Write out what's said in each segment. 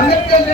Ambedkar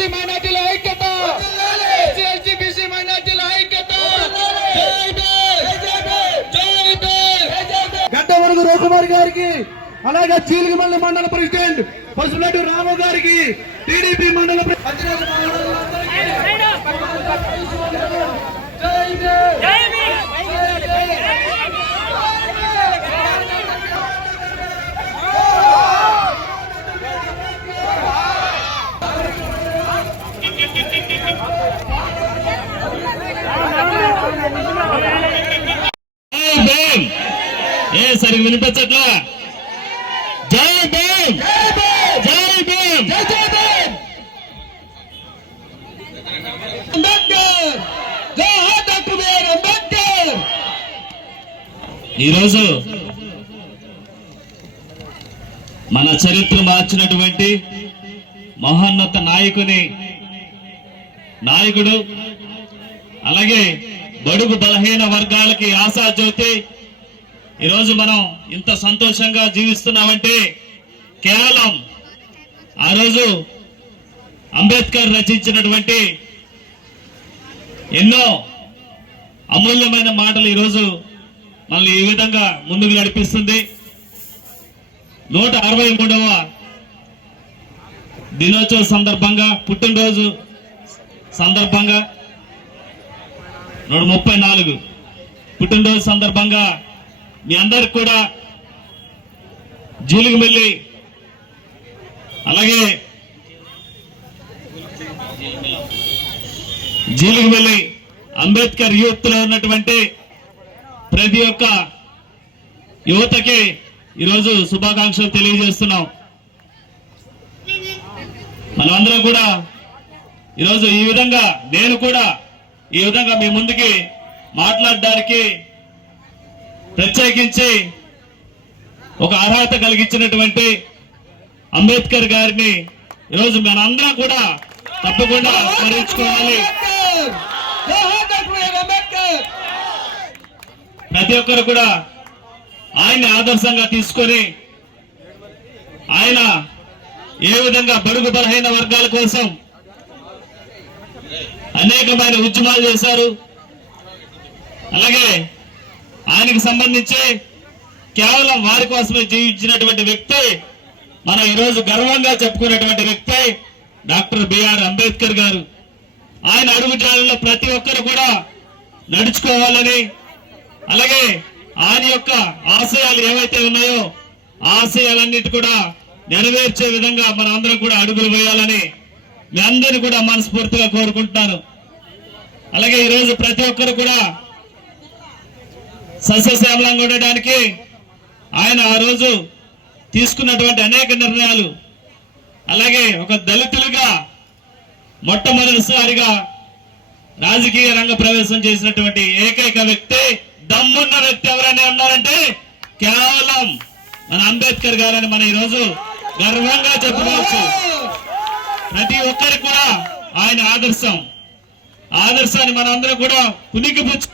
SC మైనార్టీల ఐక్యత SC ఎస్జీబీసీ మైనార్టీల ఐక్యత గడ్డ వరకు రఘుమార్ గారికి అలాగే చీలిగిమల్లి మండల ప్రెసిడెంట్ పసుపులటి రాము గారికి టీడీపీ మండల ఏ సరిగ్గా వినిపించట్లా జై భీమ్ జై భీమ్ ఈరోజు మన చరిత్ర మార్చినటువంటి మహోన్నత నాయకుని నాయకుడు అలాగే బడుగు బలహీన వర్గాలకి ఆశా జ్యోతి ఈరోజు మనం ఇంత సంతోషంగా జీవిస్తున్నామంటే కేవలం ఆ రోజు అంబేద్కర్ రచించినటువంటి ఎన్నో అమూల్యమైన మాటలు ఈరోజు మనల్ని ఈ విధంగా ముందుకు నడిపిస్తుంది నూట అరవై మూడవ దినోత్సవ సందర్భంగా పుట్టినరోజు సందర్భంగా నూట ముప్పై నాలుగు పుట్టినరోజు సందర్భంగా మీ అందరికి కూడా జీలుగుమెల్లి అలాగే జీలుగుమెల్లి అంబేద్కర్ యూత్ లో ఉన్నటువంటి ప్రతి ఒక్క యువతకి ఈరోజు శుభాకాంక్షలు తెలియజేస్తున్నాం మనమందరం కూడా ఈరోజు ఈ విధంగా నేను కూడా ఈ విధంగా మీ ముందుకి మాట్లాడడానికి ప్రత్యేకించి ఒక అర్హత కలిగించినటువంటి అంబేద్కర్ గారిని ఈరోజు మనందరం కూడా తప్పకుండా స్మరించుకోవాలి ప్రతి ఒక్కరు కూడా ఆయన్ని ఆదర్శంగా తీసుకొని ఆయన ఏ విధంగా బడుగు బలహీన వర్గాల కోసం అనేకమైన ఉద్యమాలు చేశారు అలాగే ఆయనకు సంబంధించి కేవలం వారి కోసమే జీవించినటువంటి వ్యక్తి మన ఈరోజు గర్వంగా చెప్పుకునేటువంటి వ్యక్తి డాక్టర్ బిఆర్ అంబేద్కర్ గారు ఆయన అడుగుజాలలో ప్రతి ఒక్కరు కూడా నడుచుకోవాలని అలాగే ఆయన యొక్క ఆశయాలు ఏవైతే ఉన్నాయో ఆశయాలన్నిటి కూడా నెరవేర్చే విధంగా అందరం కూడా అడుగులు వేయాలని మీ అందరినీ కూడా మనస్ఫూర్తిగా కోరుకుంటున్నాను అలాగే ఈరోజు ప్రతి ఒక్కరు కూడా సస్యశ్యామలంగా ఉండడానికి ఆయన ఆ రోజు తీసుకున్నటువంటి అనేక నిర్ణయాలు అలాగే ఒక దళితులుగా మొట్టమొదటిసారిగా రాజకీయ రంగ ప్రవేశం చేసినటువంటి ఏకైక వ్యక్తి దమ్మున్న వ్యక్తి ఎవరని అన్నారంటే కేవలం మన అంబేద్కర్ గారని మనం ఈరోజు గర్వంగా చెప్పుకోవచ్చు ప్రతి ఒక్కరికి కూడా ఆయన ఆదర్శం ఆదర్శాన్ని మనందరం కూడా కునికిపుచ్చు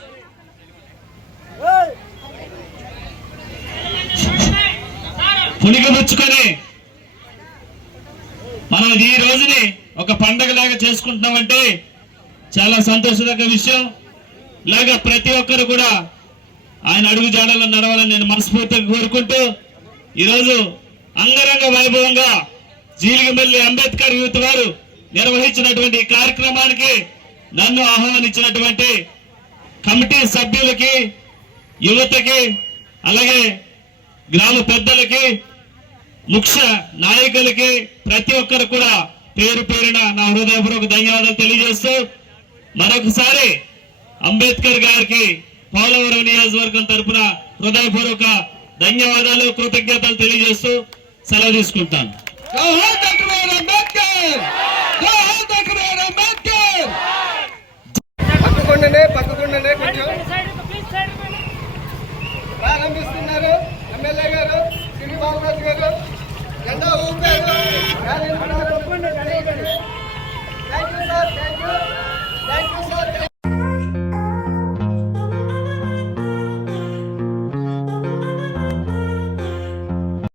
పులిగిపుచ్చుకొని మనం ఈ రోజుని ఒక పండగలాగా చేసుకుంటున్నామంటే చాలా సంతోషదగ్గ విషయం ఇలాగా ప్రతి ఒక్కరు కూడా ఆయన అడుగు జాడల్లో నడవాలని నేను మనస్ఫూర్తిగా కోరుకుంటూ ఈరోజు అంగరంగ వైభవంగా జీలిగమల్లి అంబేద్కర్ యూత్ వారు నిర్వహించినటువంటి కార్యక్రమానికి నన్ను ఆహ్వానించినటువంటి కమిటీ సభ్యులకి యువతకి అలాగే గ్రామ పెద్దలకి ముఖ్య నాయకులకి ప్రతి ఒక్కరు కూడా పేరు పేరున నా హృదయపూర్వక ధన్యవాదాలు తెలియజేస్తూ మరొకసారి అంబేద్కర్ గారికి పోలవరం నియోజకవర్గం తరఫున హృదయపూర్వక ధన్యవాదాలు కృతజ్ఞతలు తెలియజేస్తూ సెలవు తీసుకుంటాను